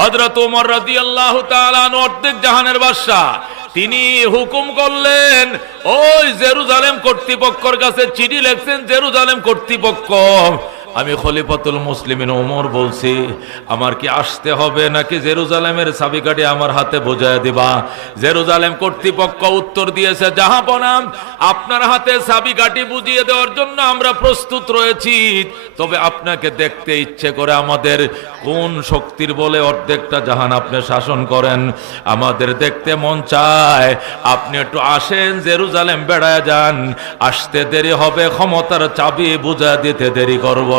হযরত ওমর রাজি আল্লাহ অর্ধেক জাহানের বাদশাহ। তিনি হুকুম করলেন, ওই জেরুজালেম কর্তৃপক্ষের কাছে চিঠি লেখছেন জেরুজালেম কর্তৃপক্ষ। আমি খলিফাতুল মুসলিমিন ওমর বলছি, আমার কি আসতে হবে নাকি জেরুজালেমের চাবিকাঠি আমার হাতে বোঝায় দিবা? জেরুজালেম কর্তৃপক্ষ উত্তর দিয়েছে, যাহা জাহাপনাম আপনার হাতে চাবিকাঠি বুঝিয়ে দেওয়ার জন্য আমরা প্রস্তুত রয়েছি। তবে আপনাকে দেখতে ইচ্ছে করে আমাদের কোন শক্তির বলে অর্ধেকটা জাহান আপনি শাসন করেন? আমাদের দেখতে মন চায়, আপনি একটু আসেন, জেরুজালেম বেড়ায় যান। আসতে দেরি হবে, ক্ষমতার চাবি বুঝা দিতে দেরি করব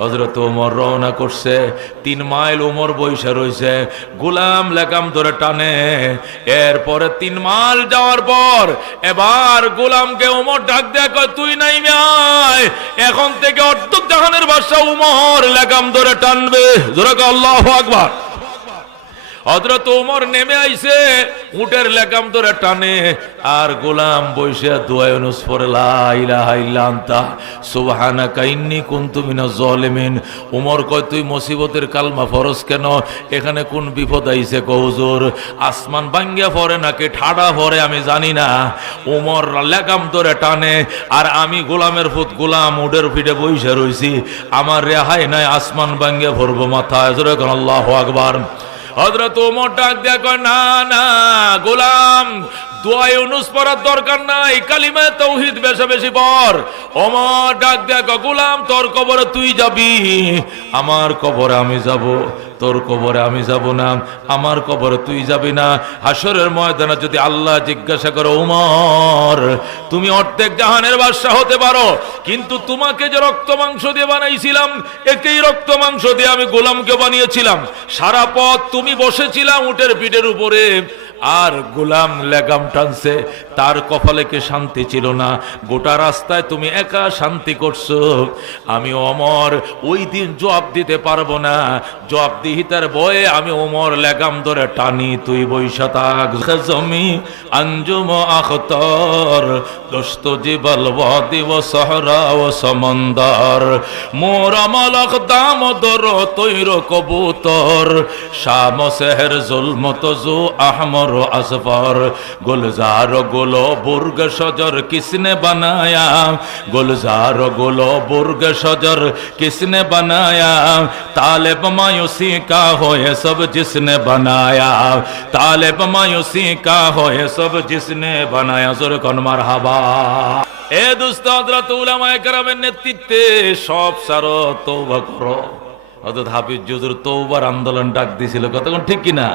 হজরত ওমর রওনা করছে, তিন মাইল ওমর বৈশা রয়েছে গোলাম লেকাম ধরে টানে। এরপরে তিন মাইল যাওয়ার পর, এবার গোলামকে ওমর ডাক দেখ তুই নাই আয়, এখন থেকে অর্ধ জাহানের বাদশাহ উমর লেকাম ধরে টানবে। জোরে আল্লাহু আকবার। হজরত উমর নেমে আইছে, উটের লেগাম ধরে টানে, আর গোলাম বৈশা দুয়ায়নুস পরে লা ইলাহা ইল্লা আনতা, সুবহানাকা ইন্নী কুনতু মিনাজ জালিমিন। উমর কয়, তুই মুসিবতের কালমা ফরজ কেন? এখানে কোন বিপদ আইছে কহুজুর আসমান ভাঙ্গিয়া পড়ে নাকি ঠাডা পড়ে আমি জানি না। উমর লেগাম ধরে টানে, আর আমি গোলামের ফুত গোলাম উডের ফিটে বইসা রইছি। আমার রেহাই নাই, আসমান ভাঙ্গিয়া জোরে কোন আল্লাহু আকবার। হজরত ওমর ডাক দেয়া না না গোলাম দোয়ায় অনুস পড়ার দরকার নাই কালিমায় তৌহিদ বেশি বেশি পর ওমর ডাক দেয়া কয়, গোলাম, তোর কবরে তুই যাবি? আমার কবরে আমি যাব, তোর কবরে আমি যাব না, আমার কবরে তুই যাবি না। ময়দানে যদি আল্লাহ জিজ্ঞাসা করো, উমর, তুমি অর্ধেক জাহানের বাদশা হতে পারো, কিন্তু তোমাকে যে রক্ত মাংস দিয়ে বানাইছিলাম, একই রক্ত মাংস দিয়ে আমি গোলামকে বানিয়েছিলাম। সারা পথ তুমি বসেছিলাম উটের পিঠের উপরে আর গোলাম লেগাম টানছে, তার কপালে কে শান্তি ছিল না? গোটা রাস্তায় তুমি একা শান্তি করছ। আমি অমর ওই দিন জবাব দিতে পারব না। জবাব দিহিতার বয়ে আমি ওমর লেগাম ধরে টানি, তুই বৈশা থাক। জমি আঞ্জুম আখতর, দোস্ত জীবল দিব সহরা ও সমন্দর। মোর আমলক দাম দর তৈর কবুতর। শাম সেহের জুলমত জু আহমর আসফর গুলজার গুলো বুর্গ সজর কিসনে বানায়া গুলজার গুলো বুর্গ সজর किसने बनाया तालिब मायूसी का हो ये सब जिसने बनाया तालिब मायूसी का हो ये सब जिसने बनाया जोर कौन मार हवा এ দুস্ত হজরত উলামায়ে কেরামের নেতৃত্বে সব সারো তওবা করো অর্থাৎ হাফিজ জুজুর তৌবার আন্দোলন ডাক দিছিল কতক্ষণ? ঠিক কিনা?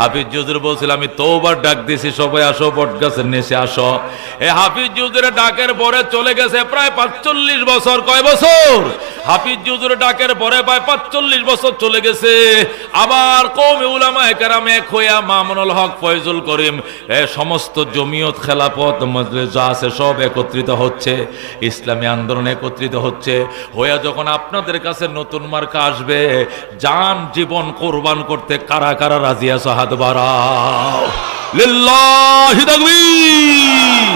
হাফিজ জুজুর বলছিল, আমি তৌবার ডাক দিছি সবাই আসো, বট গাছের নেশে আসো। এ হাফিজ জুজুরের ডাকের পরে চলে গেছে প্রায় পাঁচচল্লিশ বছর। কয় বছর? হাফিজ জুজুর ডাকের পরে প্রায় পাঁচচল্লিশ বছর চলে গেছে। আবার কৌমে উলামা একরাম এক হইয়া মামুনুল হক ফয়জুল করিম, এ সমস্ত জমিয়ত খেলাপথ যা আছে সব একত্রিত হচ্ছে, ইসলামী আন্দোলন একত্রিত হচ্ছে। হইয়া যখন আপনাদের কাছে নতুন মার্কা আসবে জান জীবন কোরবান করতে কারা কারা রাজি আছো হাত বাড়াও। লিল্লাহি তাকবীর।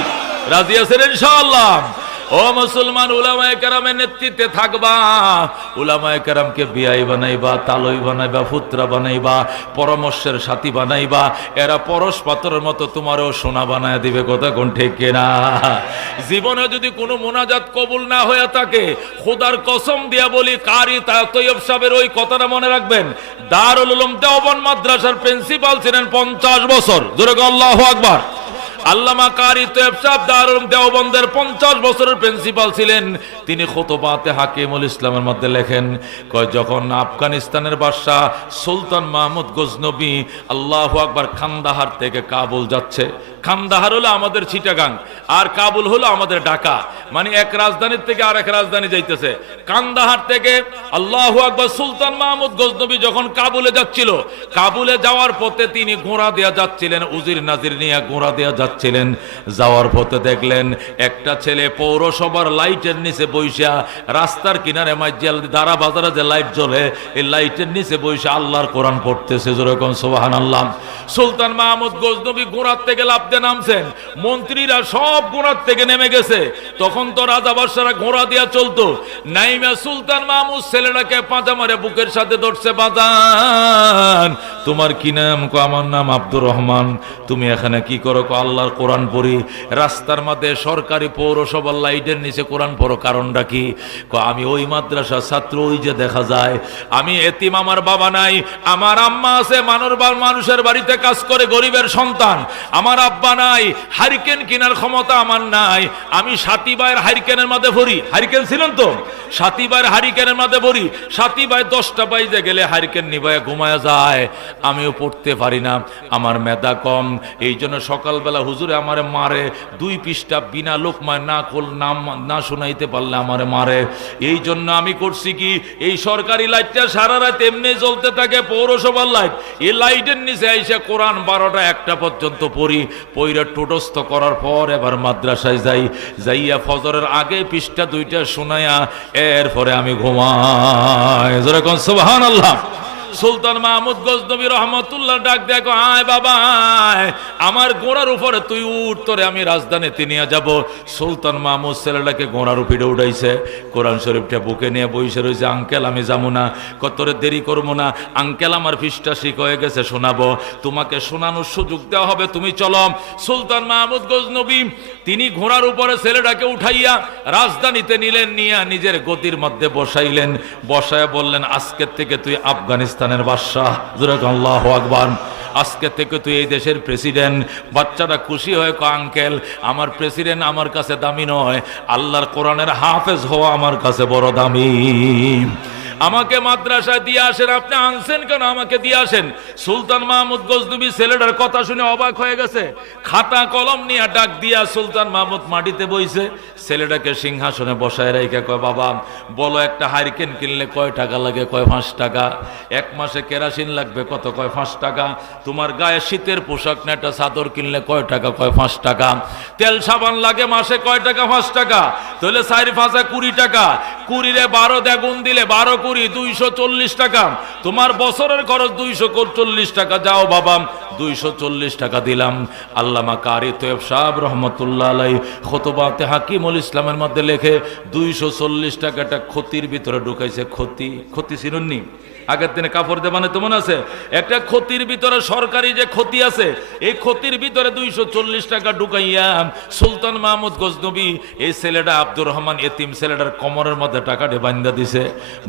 ইনশাআল্লাহ। ও মুসলমান উলামায়ে কেরামের নেতৃত্বে থাকবা। উলামায়ে কেরামকে বিয়াই বানাইবা, তালই বানাইবা, ফুত্রা বানাইবা, পরামর্শের সাথী বানাইবা। এরা পরশ মতো তোমারও সোনা বানায় দিবে, কথা কোন ঠিক কিনা? জীবনে যদি কোনো মোনাজাত কবুল না হয়ে থাকে, খোদার কসম দিয়া বলি, কারি তা তৈয়ব সাহেবের ওই কথাটা মনে রাখবেন। দারুল উলুম দেওবন মাদ্রাসার প্রিন্সিপাল ছিলেন পঞ্চাশ বছর। জোরে আল্লাহ আকবার। আফগানিস্তানের মাহমুদ খান্দাহার থেকে কাবুল যাচ্ছে। খান্দাহার হলো আমাদের চিটাগাং, আর কাবুল হলো আমাদের ঢাকা। মানে এক রাজধানীর থেকে আর এক রাজধানী যাইতেছে। কান্দাহার থেকে আল্লাহ আকবর সুলতান মাহমুদ গজনবী যখন কাবুলে যাচ্ছিল, কাবুলে যাওয়ার পথে তিনি ঘোড়া দেয়া যাচ্ছিলেন উজির নাজির নিয়ে ঘোড়া দেয়া যাচ্ছিলেন, যাওয়ার পথে দেখলেন, একটা ছেলে পৌরসভার লাইটের নিচে বইসা রাস্তার কিনারে মাইজিয়াল দারা বাজারে যে লাইট জ্বলে, এই লাইটের নিচে বইসা আল্লাহর কোরআন পড়তেছে যেরকম সোহান আল্লাহ সুলতান মাহমুদ গজনবী ঘোড়ার থেকে লাফতে নামছেন, মন্ত্রীরা সব ঘোড়ার থেকে নেমে গেছে। তখন তো রাজা বাদশারা ঘোড়া দিয়া চলতো, নাইমা সুলতান মাহমুদ ছেলেটাকে পাঁচা মারে বুকের সাথে ধরছে, বাজান, তোমার কি নাম? কো আমার নাম আব্দুর রহমান, তুমি এখানে কি করো? কো আল্লাহর কোরআন পড়ি। রাস্তার মধ্যে সরকারি পৌরসভার লাইটের নিচে কোরআন পড়ো, কারণটা কি? আমি ওই মাদ্রাসার ছাত্র, ওই যে দেখা যায়, আমি এতিম, আমার বাবা নাই, আমার আম্মা আছে মানর মানুষের বাড়িতে কাজ করে, গরিবের সন্তান, আমার আব্বা নাই, হারিকেন কেনার ক্ষমতা আমার নাই, আমি সাতি ভাইয়ের হারিকেনের মধ্যে ভরি হারিকেন ছিলেন তো? সাতি ভাইয়ের হারিকেনের মধ্যে ভরি সাতি ভাই দশটা বাইজে গেলে হারিকেন নিবায় ঘুমায় যায়, আমিও পড়তে পারি না, আমার মেধা কম এই জন্য সকালবেলা হুজুরে আমারে মারে, দুই পৃষ্ঠা বিনা লোকমায় না কল নাম না শোনাইতে পারলে আমারে মারে। এই জন্য আমি করছি কি, এই সরকারি লাইটটা সারা রাত এমনি জ্বলতে থাকে পৌরসভার লাইট। এই লাইটের নিচে এসে কোরআন বারোটা একটা পর্যন্ত পড়ি, পইরা টোটস্থ করার পর এবার মাদ্রাসায় যাই। যাইয়া ফজরের আগে পৃষ্ঠা দুইটা শোনায়া, এরপরে আমি ঘুমাই। যেরকম সুবহান আল্লাহ সুলতান মাহমুদ গজনবী রহমতুল্লাহ ডাক দেখো আয় বাবা। আমার গোড়ার উপরে তুই উঠ, তোরে আমি রাজধানীতে নিয়ে যাব। সুলতান মাহমুদ ছেলেটাকে গোড়ার উপরে উঠাইছে। কোরআন শরীফটা বুকে নিয়ে বসে রয়েছে আঙ্কেল, আমি যাব না। কতরে দেরি করব না। আঙ্কেল, আমার ফিসটা শিখ হয়ে গেছে, শোনাবো। তোমাকে শোনানোর সুযোগ দেওয়া হবে, তুমি চলো। সুলতান মাহমুদ গজনবী, তিনি ঘোড়ার উপরে ছেলেটাকে উঠাইয়া রাজধানীতে নিলেন, নিয়ে নিজের গতির মধ্যে বসাইলেন। বসায় বললেন, আজকের থেকে তুই আফগানিস্তানের বাদশাহ। জুরাকাল্লাহ আকবার। আজকে থেকে তুই এই দেশের প্রেসিডেন্ট বাচ্চাটা খুশি হয় কো আঙ্কেল, আমার প্রেসিডেন্ট আমার কাছে দামি নয়। আল্লাহর কোরআনের হাফেজ হওয়া আমার কাছে বড় দামি। আমাকে মাদ্রাসায় দিয়ে আসেন, আপনি আনছেন কেন? আমাকে দিয়ে আসেন। সুলতান মাহমুদ গজনবী ছেলেটার কথা শুনে অবাক হয়ে গেছে। খাতা কলম নিয়ে ডাক দিয়া সুলতান মাহমুদ মাটিতে বইছে। ছেলেটাকে সিংহাসনে বসায় রেখে কয়, বাবা, বলো একটা হারিকেন কিনলে কয় টাকা লাগে? কয়, পাঁচ টাকা? এক মাসে কেরাসিন লাগবে কত? কয়, পাঁচ টাকা। তোমার গায়ে শীতের পোশাক না, একটা চাদর কিনলে কয় টাকা? কয়, পাঁচ টাকা। তেল সাবান লাগে মাসে কয় টাকা? পাঁচ টাকা। তাহলে চারি পাঁচা কুড়ি টাকা। কুড়িরে বারো দ্যাগুন দিলে বারো কুড়ি দুইশো চল্লিশ টাকা। তোমার বছরের খরচ দুইশো চল্লিশ টাকা। যাও বাবা, দুইশো চল্লিশ টাকা দিলাম। আল্লামা কারি তোয়েব সাহেব রহমতুল্লাহ আলাই খতবাতে হাকিমুল ইসলামের মধ্যে লেখে, দুইশো চল্লিশ টাকাটা ক্ষতির ভিতরে ঢুকাইছে। ক্ষতি ক্ষতি চিনুননি আগের দিনে কাপড় দেবানে তো মনে আছে? একটা ক্ষতির ভিতরে সরকারি যে ক্ষতি আছে, এই ক্ষতির ভিতরে দুইশো চল্লিশ টাকা ঢুকাইয়া সুলতান মাহমুদ গজনবী, এই ছেলেটা আব্দুর রহমান এতিম ছেলেটার কমরের মধ্যে টাকা টাকাটা বান্দা দিছে।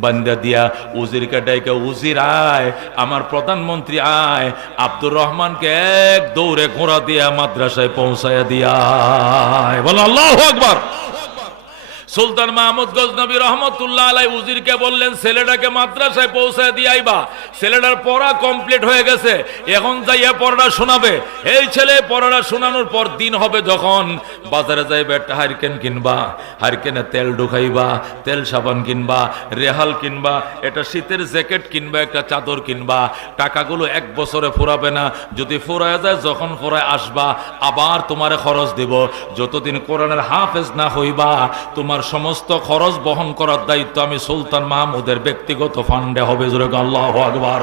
বান্দা দিয়া উজির কাটাইকে উজির আয়, আমার প্রধানমন্ত্রী আয়, আব্দুর রহমানকে এক দৌড়ে ঘোড়া দিয়া মাদ্রাসায় পৌঁছায়া দিয়া বলো, আল্লাহ আকবার! সুলতান মাহমুদ গজনবী রহমতুল্লাহ আলাই উজিরকে বললেন, ছেলেটাকে মাদ্রাসায় পৌঁছায় দিয়ে আইবা। ছেলেটার পড়া কমপ্লিট হয়ে গেছে। এখন যাইয়া পড়াটা শোনাবে। এই ছেলে পড়াটা শোনানোর পর দিন হবে যখন বাজারে যাইবে, একটা হারিকেন কিনবা, হারিকেনে তেল ঢুকাইবা, তেল সাবান কিনবা, রেহাল কিনবা, একটা শীতের জ্যাকেট কিনবা, একটা চাদর কিনবা। টাকাগুলো এক বছরে ফুরাবে না। যদি ফুরায় যায়, যখন ফুরায় আসবা, আবার তোমারে খরচ দিব। যতদিন কোরআনের হাফেজ না হইবা, তোমার সমস্ত খরচ বহন করার দায়িত্ব আমি সুলতান মাহমুদের ব্যক্তিগত ফান্ডে হবে জোরে আল্লাহ আকবার।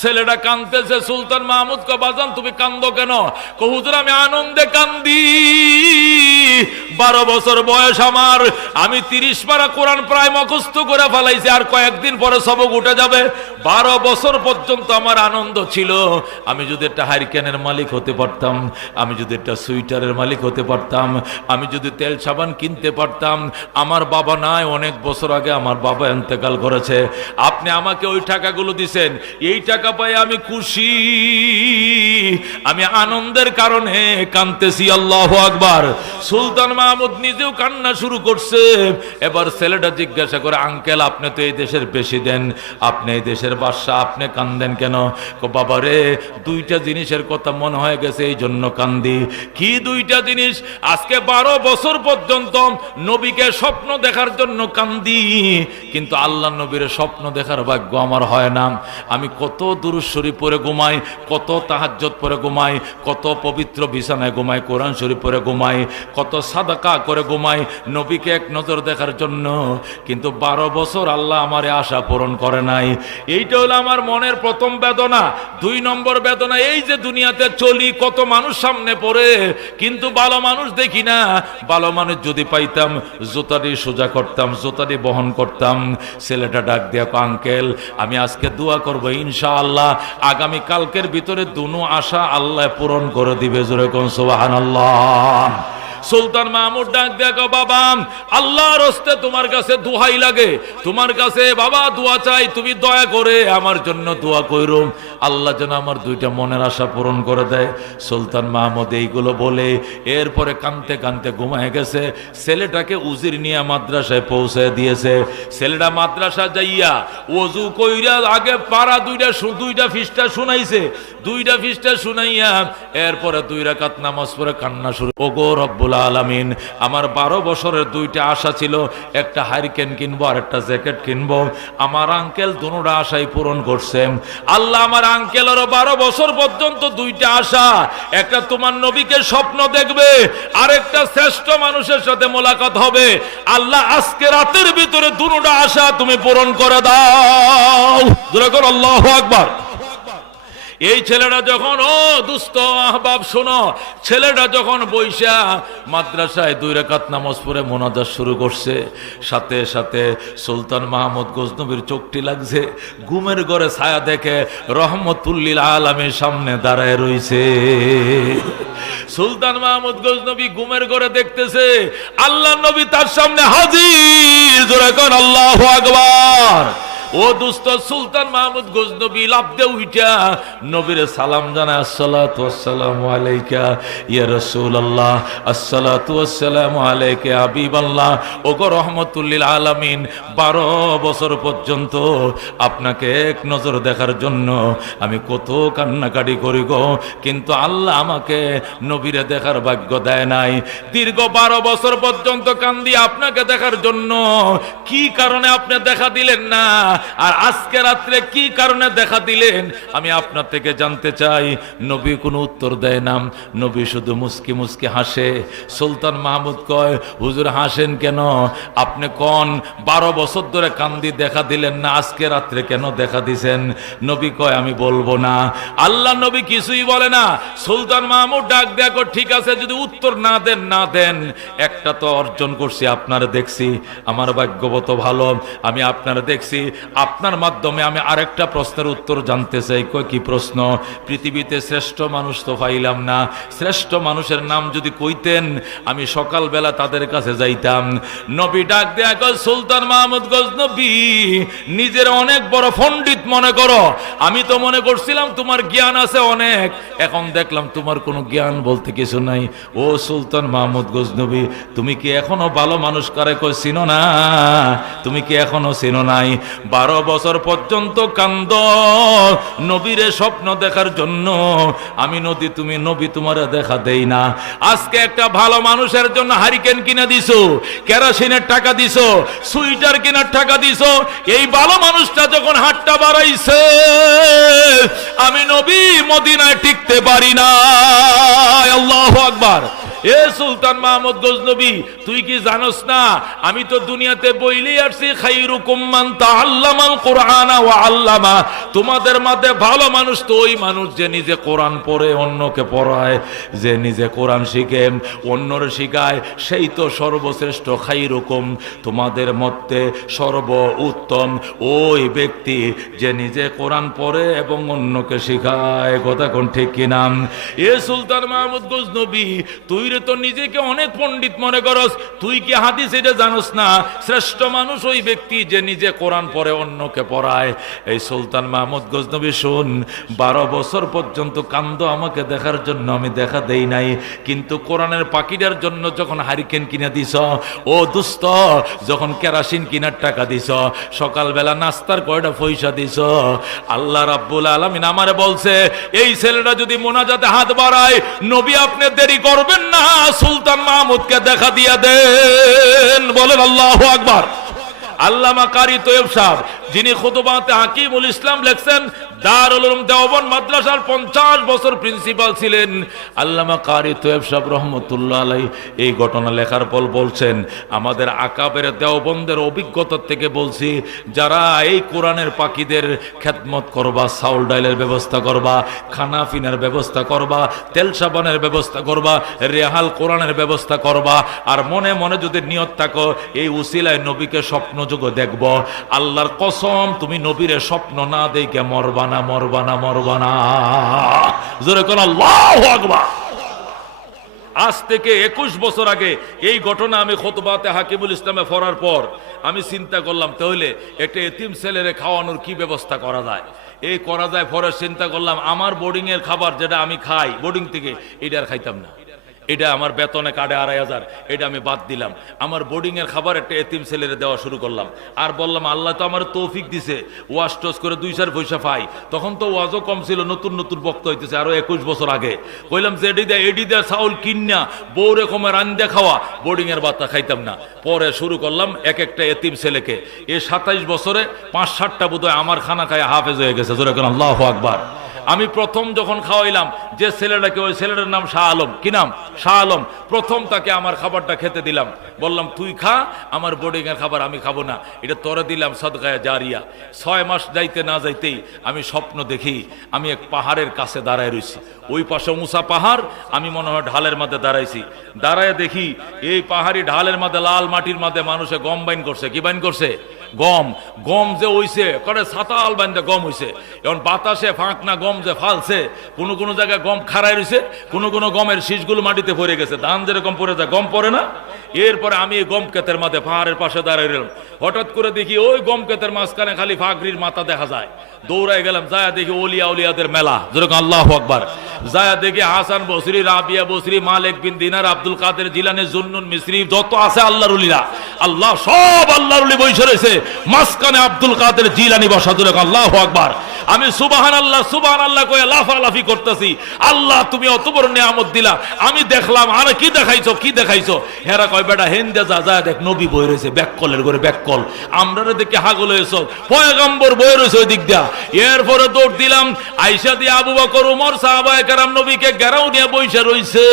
ছেলেটা কান্দতেছে সুলতান মাহমুদ কে বাজান, তুমি কান্দো কেন? কহুজুর আমি আনন্দে কান্দি। বারো বছর বয়স আমার। আমি তিরিশ পারা কোরআন প্রায় মুখস্থ করে ফেলাইছি, আর কয়েকদিন পরে সবক উঠে যাবে। বারো বছর পর্যন্ত আমার আনন্দ ছিল। আমি যদি একটা হারিকেনের মালিক হতে পারতাম, আমি যদি একটা সুইটারের মালিক হতে পারতাম, আমি যদি তেল সাবান কিনতে পারতাম, আমার বাবা নাই, অনেক বছর আগে আমার বাবা এন্তেকাল করেছে। আপনি আমাকে ওই টাকাগুলো দিছেন। এই টাকা পাই আমি খুশি, আমি আনন্দের কারণে কানতেছি আল্লাহ আকবার। সুলতান মাহমুদ নিজেও কান্না শুরু করছে। এবার ছেলেটা জিজ্ঞাসা করে, আঙ্কেল, আপনি তো এই দেশের প্রেসিডেন্ট, আপনি এই দেশের বাদশাহ, আপনি কান্দেন কেন? বাবা রে, দুইটা জিনিসের কথা মনে হয়ে গেছে, এই জন্য কান্দি। কি দুইটা জিনিস? আজকে বারো বছর পর্যন্ত নবীকে স্বপ্ন দেখার জন্য কান্দি, কিন্তু আল্লাহ নবীর স্বপ্ন দেখার ভাগ্য আমার হয় না। আমি কত দুরুশ্বরী পরে ঘুমাই, কত তাহাজ্জত পরে ঘুমাই, কত পবিত্র বিছানায় ঘুমাই, কোরআন শরীফ পরে ঘুমাই, কত সাদাকা করে ঘুমাই, নবীকে এক নজর দেখার জন্য। কিন্তু বারো বছর আল্লাহ আমারে আশা পূরণ করে নাই। এইটা হলো আমার মনের প্রথম বেদনা, দুই নম্বর বেদনা, এই যে দুনিয়াতে চলি, কত মানুষ সামনে পড়ে, কিন্তু ভালো মানুষ দেখি না। ভালো মানুষ যদি পাইতাম জোতারি সোজা করতাম জোতারি বহন করতাম, ছেলেটা ডাক দিয়া আঙ্কেল, আমি আজকে দোয়া করব ইনশাআল্লাহ আগামী কালকের ভিতরে দুনো আশা আল্লাহ পূরণ করে দিবে জোরে কোন সুবহানাল্লাহ। সুলতান মাহমুদ ডাক দেখো বাবা, আল্লাহর হস্তে তোমার কাছে দোহাই লাগে। তোমার কাছে, বাবা, দোয়া চাই, তুমি দয়া করে আমার জন্য দোয়া কইরো। আল্লাহ যেন আমার দুইটা মনের আশা পূরণ করে দেয়। সুলতান মাহমুদ এইগুলো বলে, এরপরে কানতে কানতে ঘুমায় গেছে। ছেলেটাকে উজির নিয়ে মাদ্রাসায় পৌঁছে দিয়েছে। ছেলেটা মাদ্রাসা যাইয়া ওজু কইরা আগে পাড়া দুইটা দুইটা ফিসটা শুনাইছে। দুইটা ফিসটা শুনাইয়া এরপরে দুই রাকাত নামাজ পরে কান্না শুরু। ওগো রব্বুল আলামিন, আমার বারো বছরের দুইটা আশা ছিল, একটা হারিকেন কিনবো আর একটা জ্যাকেট কিনবো। আমার আঙ্কেল দুটা আশাই পূরণ করছে। আল্লাহ আমার আঙ্কেলেরও বারো বছর পর্যন্ত দুইটা আশা। একটা তোমার নবীকে স্বপ্ন দেখবে আর একটা শ্রেষ্ঠ মানুষের সাথে মোলাকাত হবে। আল্লাহ আজকে রাতের ভিতরে দুটা আশা তুমি পূরণ করে দাও। আল্লাহ আকবার। এই ছেলেটা যখন, ও দুস্থ আহবাব, শোনো, ছেলেটা যখন বৈশা মাদ্রাসায় দুই রেখাত নামাজ পড়ে মোনাজাত শুরু করছে, সাথে সাথে সুলতান মাহমুদ গজনবীর চোখটি লাগছে, ঘুমের ঘরে ছায়া দেখে রহমতুল্লিল আলমের সামনে দাঁড়ায় রইছে। সুলতান মাহমুদ গজনবী ঘুমের ঘরে দেখতেছে আল্লাহ নবী তার সামনে হাজির, জোরে আল্লাহ আকবার। ও দুস্ত সুলতান মাহমুদ গজনবী লাভদে উইটা নবীর সালাম জানায় আসসালাতু আসসালামু আলাইকা ইয়া রাসূলুল্লাহ। আসসালাতু আসসালামু আলাইকা হাবিবাল্লাহ। ওগো রহমতুল্লিল আলামিন 12 বছর পর্যন্ত আপনাকে এক নজর দেখার জন্য আমি কত কান্নাকাটি করি গো। কিন্তু আল্লাহ আমাকে নবীরে দেখার ভাগ্য দেয় নাই। দীর্ঘ বারো বছর পর্যন্ত কান্দি আপনাকে দেখার জন্য। কি কারণে আপনি দেখা দিলেন না? আর আজকে রাত্রে কি কারণে দেখা দিলেন? আমি আপনার থেকে জানতে চাই। নবী কোনো উত্তর দেয় না। নবী শুধু মুস্কি মুস্কি হাসে। সুলতান মাহমুদ কয়, হুজুর, হাসেন কেন? আপনি কোন বারো বছর ধরে কান্দি দেখা দিলেন না, আজকে রাত্রে কেন দেখা দিছেন? নবী কয়, আমি বলব না। আল্লাহ নবী কিছুই বলে না। সুলতান মাহমুদ ডাক দেখো ঠিক আছে, যদি উত্তর না দেন না দেন। একটা তো অর্জন করছি, আপনার দেখছি। আমার ভাগ্যবত ভালো। আমি আপনারা দেখছি। আপনার মাধ্যমে আমি আরেকটা প্রশ্নের উত্তর জানতে চাই। কই কি প্রশ্ন? পৃথিবীতে শ্রেষ্ঠ মানুষ তো পাইলাম না। শ্রেষ্ঠ মানুষের নাম যদি কইতেন আমি সকালবেলা তাদের কাছে যাইতাম। নবী ডাক দেয়া কয়, সুলতান মাহমুদ গজনবী নিজের অনেক বড় পণ্ডিত মনে করো। আমি তো মনে করছিলাম তোমার জ্ঞান আছে অনেক। এখন দেখলাম তোমার কোনো জ্ঞান বলতে কিছু নাই। ও সুলতান মাহমুদ গজনবী তুমি কি এখনও ভালো মানুষ কারে কই চিনো না? তুমি কি এখনও চিনো নাই? বারো বছর পর্যন্ত কান্দ। নবীরে স্বপ্ন দেখার জন্য, আমি নদী, তুমি নবী, তোমার দেখা দেই না। আজকে একটা ভালো মানুষের জন্য হারিকেন কিনে দিছো, কেরোসিনের টাকা দিছো, সুইটার কেনার টাকা দিছো। এই ভালো মানুষটা যখন হাটটা বাড়াইছে, আমি নবী মদিনায় টিকতে পারি না। আল্লাহ আকবার। এ সুলতান মাহমুদ গজনবী, তুই কি জানোস না, আমি তো দুনিয়াতে বইলেই আসছি, খাইরুকুম মান তাআল্লামাল কুরআনা ওয়া আল্লামা। তোমাদের মধ্যে ভালো মানুষ তো ওই মানুষ যে নিজে কোরআন পড়ে, অন্যকে পড়ায়। যে নিজে কোরআন শিখে, অন্যর শিখায়, সেই তো সর্বশ্রেষ্ঠ খাইরুকুম। তোমাদের মধ্যে সর্ব উত্তম ওই ব্যক্তি যে নিজে কোরআন পড়ে এবং অন্যকে শিখায়। কথা কোন ঠিক কিনা এ সুলতান মাহমুদ গজনবী, তুই রে তো নিজেকে অনেক পণ্ডিত মনে করস। তুই কি হাদিস এটা জানোস না? শ্রেষ্ঠ মানুষ ওই ব্যক্তি যে নিজে কোরআন পড়ে অন্যকে পড়ায় এই সুলতান মাহমুদ গজনবী শুন, বারো বছর পর্যন্ত কান্দ আমাকে দেখার জন্য আমি দেখা দেই নাই। কিন্তু কোরআনের পাখিটার জন্য যখন হারিকেন কিনে দিস, ও দুস্থ যখন কেরাসিন কিনার টাকা দিস, সকালবেলা নাস্তার কয়টা পয়সা দিস, আল্লাহ রাব্বুল আলমিন আমারে বলছে, এই ছেলেটা যদি মোনাজাতে হাত বাড়ায়, নবী আপনি দেরি করবেন না, সুলতান মাহমুদকে দেখা দিয়া দেন। বলেন আল্লাহ আকবার। আল্লামা কারি তোয়েব সাহেব যিনি খুতবাতে হাকিমুল ইসলাম লেখছেন দারুল দেওবন মাদ্রাসার পঞ্চাশ বছর প্রিন্সিপাল ছিলেন। আল্লামা কারি তোয়েব সাহেব রহমতুল্লাহ এই ঘটনা লেখার পর বলছেন, আমাদের অভিজ্ঞতার থেকে বলছি, যারা এই কোরআনের পাখিদের করবা, চাউল ডাইলের ব্যবস্থা করবা, খানা পিনার ব্যবস্থা করবা, তেল সাবানের ব্যবস্থা করবা, রেহাল কোরআনের ব্যবস্থা করবা, আর মনে মনে যদি নিয়ত থাকো, এই উসিলায় নবীকে স্বপ্নযোগ দেখব। আল্লাহর কসম, তুমি নবীরে স্বপ্ন না দেখে মরবা না মরবা না মরবা না জোরে কোন আজ থেকে একুশ বছর আগে এই ঘটনা আমি খতবাতে হাকিমুল ইসলামে ফরার পর আমি চিন্তা করলাম, তাহলে একটা এতিম ছেলেরে খাওয়ানোর কি ব্যবস্থা করা যায়? এই করা যায় ফরার চিন্তা করলাম, আমার বোর্ডিংয়ের খাবার যেটা আমি খাই বোর্ডিং থেকে এটা আর খাইতাম না। এটা আমার বেতনে কাটে আড়াই হাজার, এটা আমি বাদ দিলাম। আমার বোর্ডিংয়ের খাবার একটা এতিম ছেলেরে দেওয়া শুরু করলাম। আর বললাম, আল্লাহ তো আমার তৌফিক দিছে, ওয়াশ টস করে দুই চার পয়সা পাই। তখন তো ওয়াজও কম ছিল, নতুন নতুন বক্ত হইতেছে, আরও একুশ বছর আগে। কইলাম যে এডি দেয় এডি দেয় চাউল কিনা বউ রকমের রান্দে খাওয়া। বোর্ডিংয়ের বাচ্চা খাইতাম না। পরে শুরু করলাম এক একটা এতিম ছেলেকে। এ সাতাইশ বছরে পাঁচ ষাটটা বোধহয় আমার খানা খায় হাফেজ হয়ে গেছে, জোরে আল্লাহ আকবার। আমি প্রথম যখন খাওয়াইলাম, যে ছেলেটাকে, ওই ছেলেটার নাম শাহ আলম। কি নাম? শাহ আলম। প্রথম তাকে আমার খাবারটা খেতে দিলাম। বললাম, তুই খা, আমার বোর্ডিং এর খাবার আমি খাব না। এটা তোরে দিলাম সদগায় জারিয়া। ছয় মাস যাইতে না যাইতেই আমি স্বপ্ন দেখি, আমি এক পাহাড়ের কাছে দাঁড়ায় রয়েছি ওই পাশে উঁচা পাহাড়, আমি মনে হয় ঢালের মধ্যে দাঁড়াইছি। দাঁড়ায় দেখি, এই পাহাড়ি ঢালের মধ্যে লাল মাটির মধ্যে মানুষে গম বাইন করছে। কি বাইন করছে? গম গম যে হইছে করে সাতাল বান্ধে গম হইছে। এখন বাতাসে ফাঁক না গম যে ফালছে, কোনো কোনো জায়গায় গম খাড়াই রয়েছে কোনো কোনো গমের শীষগুলো মাটিতে পড়ে গেছে। ধান যেরকম পড়ে যায়, গম পড়ে না। এরপরে আমি গম ক্ষেতের মাঝে পাহাড়ের পাশে দাঁড়াই রইলাম। হঠাৎ করে দেখি ওই গম ক্ষেতের মাঝখানে খালি ফাঁকরির মাথা দেখা যায়। দৌড়াই গেলাম, যায় দেখি ওলিয়া উলিয়াদের মেলা। যেরকম আল্লাহ আকবার। যায় দেখি হাসান বসরি, রাবিয়া বসরি, মালিক বিন দিনার, আব্দুল কাদের জিলানি, জুন্নুন মিসরি, যত আছে আল্লাহর উলিরা আল্লাহ সব আল্লাহর উলি বসে রয়েছে। মাঝখানে আব্দুল কাদের জিলানি বসা, যেরকম আল্লাহ আকবার। আমি সুবাহান আল্লাহ সুবাহান আল্লাহ কয়ে লাফালাফি করতেছি। আল্লাহ, তুমি অত বড় নিয়ামত দিলা। আমি দেখলাম, আরে কি দেখাইছো কি দেখাইছো? হেরা কয়, বেটা, হেন্দে যা যা দেখ, নবী বই রয়েছে, ব্যাককলের করে ব্যাককল। আমরা দেখে হাগল হয়েছ, পয়গম্বর বই রয়েছে ওই দিক দিয়া। এরপরে দৌড় দিলাম, আইসা দিয়ে আবু বকর, উমর সাহাবায়ে নবীকে গেরাও নিয়ে বইসা রইছে।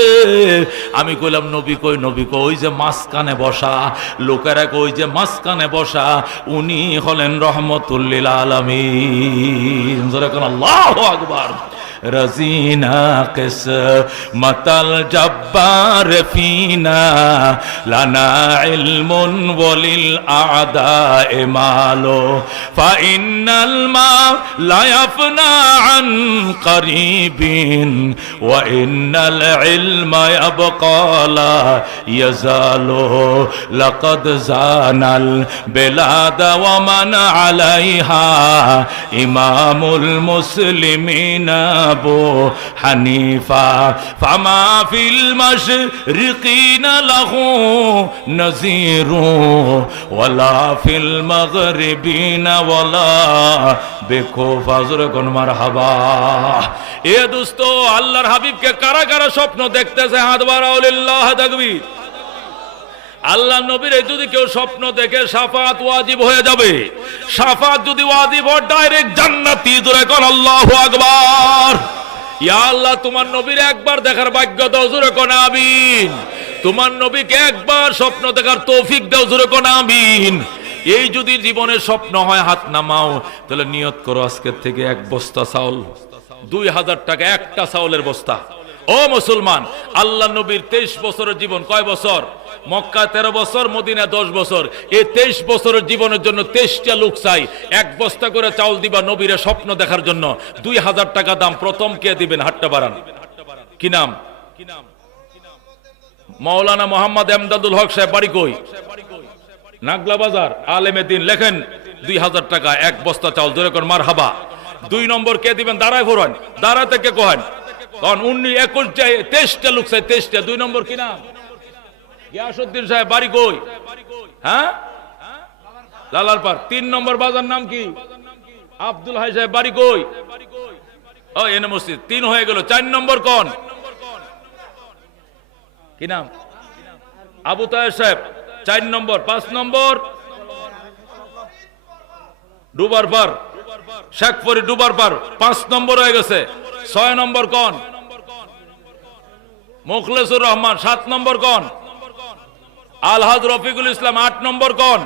আমি কইলাম, নবী কই নবী কই? যে মাঝখানে বসা, লোকেরা কই যে মাঝখানে বসা, উনি হলেন রহমতুল্লিল আলমী আল্লাহু আকবার। رزينا قسمة الجبار فينا لنا علم وللأعداء مال فإن الماء لا يفنى عن قريب وإن العلم يبقى لا يزال لقد زان البلاد ومن عليها إمام المسلمين আবু হানিফা। ফামা ফিল মাস রিকিনা লাহু নজিরু ওয়ালা ফিল মাগরিবিনা, ওয়ালা বেকো ফাজর কোন মারহাবা। এ দোস্ত, আল্লাহর হাবিবকে কারা কারা স্বপ্ন দেখতেছে? হাদবারাউলিল্লাহ তাকবীর। আল্লাহ নবীর যদি কেউ স্বপ্ন দেখে সাফাত ওয়াজিব হয়ে যাবে, সাফাত যদি ওয়াজিব হয়, ডাইরেক্ট জান্নাতি জোরে কর, আল্লাহু আকবার। ইয়া আল্লাহ, তোমার নবীর একবার দেখার ভাগ্য দাও, জোরে কোন আমিন। তোমার নবীকে একবার স্বপ্ন দেখার তৌফিক দাও, জোরে কোন আমিন। এই যদি জীবনের স্বপ্ন হয়, হাত নামাও, তাহলে নিয়ত করো আজকের থেকে এক বস্তা চাউল। দুই হাজার টাকা, একটা চাউলের বস্তা। ও মুসলমান, আল্লাহ নবীর তেইশ বছরের জীবন কয় বছর? মক্কা তেরো বছর, মদিনা দশ বছর। এই তেইশ বছরের জীবনের জন্য তেইশটা লোক চাই। এক বস্তা করে চাউল দিবা নবীরে স্বপ্ন দেখার জন্য। দুই হাজার টাকা দাম, প্রথম কে দিবেন? হাটটা বাড়ান। কি নাম? মৌলানা মোহাম্মদ এমদাদুল হক সাহেব, বাড়ি কই? নাগলা বাজার, আলেমে দিন লেখেন, দুই হাজার টাকা, এক বস্তা চাউল ধরে কর মার হাবা দুই নম্বর কে দিবেন? দাঁড়ায় ভরেন দাঁড়াতে কে কহেন? তখন উনি একুশ যায় তেইশটা লোক চাই, তেইশটা। দুই নম্বর কি নাম? গিয়াসুদ্দিন সাহেব, বাড়ি কই? হ্যাঁ? লালার পার তিন নম্বর বাজার নাম কি? আব্দুল হাই সাহেব, বাড়ি কই? ও এনে মসজিদ। তিন হয়ে গেল। চার নম্বর কি নাম? আবু তাহের সাহেব। চার নম্বর। পাঁচ নম্বর? ডুবার পার। শেখপুরি ডুবার পার। পাঁচ নম্বর হয়ে গেছে। ছয় নম্বর কোন? মুখলেসুর রহমান। সাত নম্বর কোন? আলহাজ রফিকুল ইসলাম আট নম্বর কোন?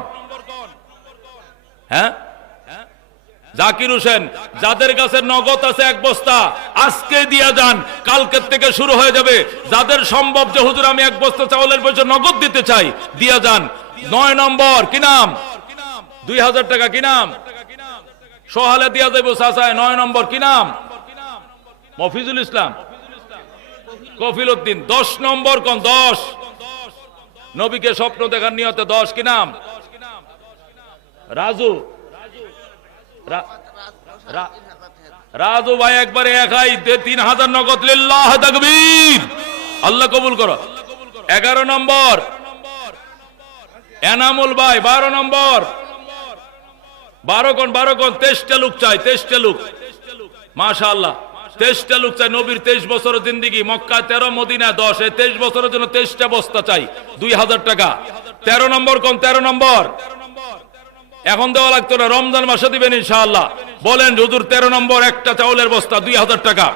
হ্যাঁ? জাকির হোসেন, যাদের কাছে নগদ আছে এক বস্তা, আজকে দিয়া যান, কালকের থেকে শুরু হয়ে যাবে। যাদের সম্ভব যে, হুজুর, আমি এক বস্তা চাউলের পয়সা নগদ দিতে চাই, দিয়া যান। নয় নম্বর, কি নাম? দুই হাজার টাকা, কি নাম? সোহালে দিয়া যাব চাচায়, নয় নম্বর, কি নাম? মফিজুল ইসলাম। কফিল উদ্দিন, দশ নম্বর কোন? দশ। নবীকে স্বপ্ন দেখার নিয়তে দশ কি নাম? রাজু। রাজু ভাই একবারে একাই তিন হাজার নগদ লিল্লাহ তাকবীর। আল্লাহ কবুল করো। এগারো নম্বর। এনামুল ভাই, বারো নম্বর। বারো কোন বারো কোন তেইশটা লোক চাই, তেইশটা লোক। মাশা আল্লাহ তেইশটা লোক চাই নবীর তেইশ বছরের জিন্দিগি। মক্কা তেরো, মদিনা দশ। এই তেইশ বছরের জন্য তেইশটা বস্তা চাই। দুই হাজার টাকা। তেরো নম্বর কোন? তেরো নম্বর। এখন দেওয়া লাগতো না, রমজান মাসে দিবেন ইনশাআল্লাহ। বলেন, হুজুর, তেরো নম্বর একটা চাউলের বস্তা, দুই হাজার টাকা।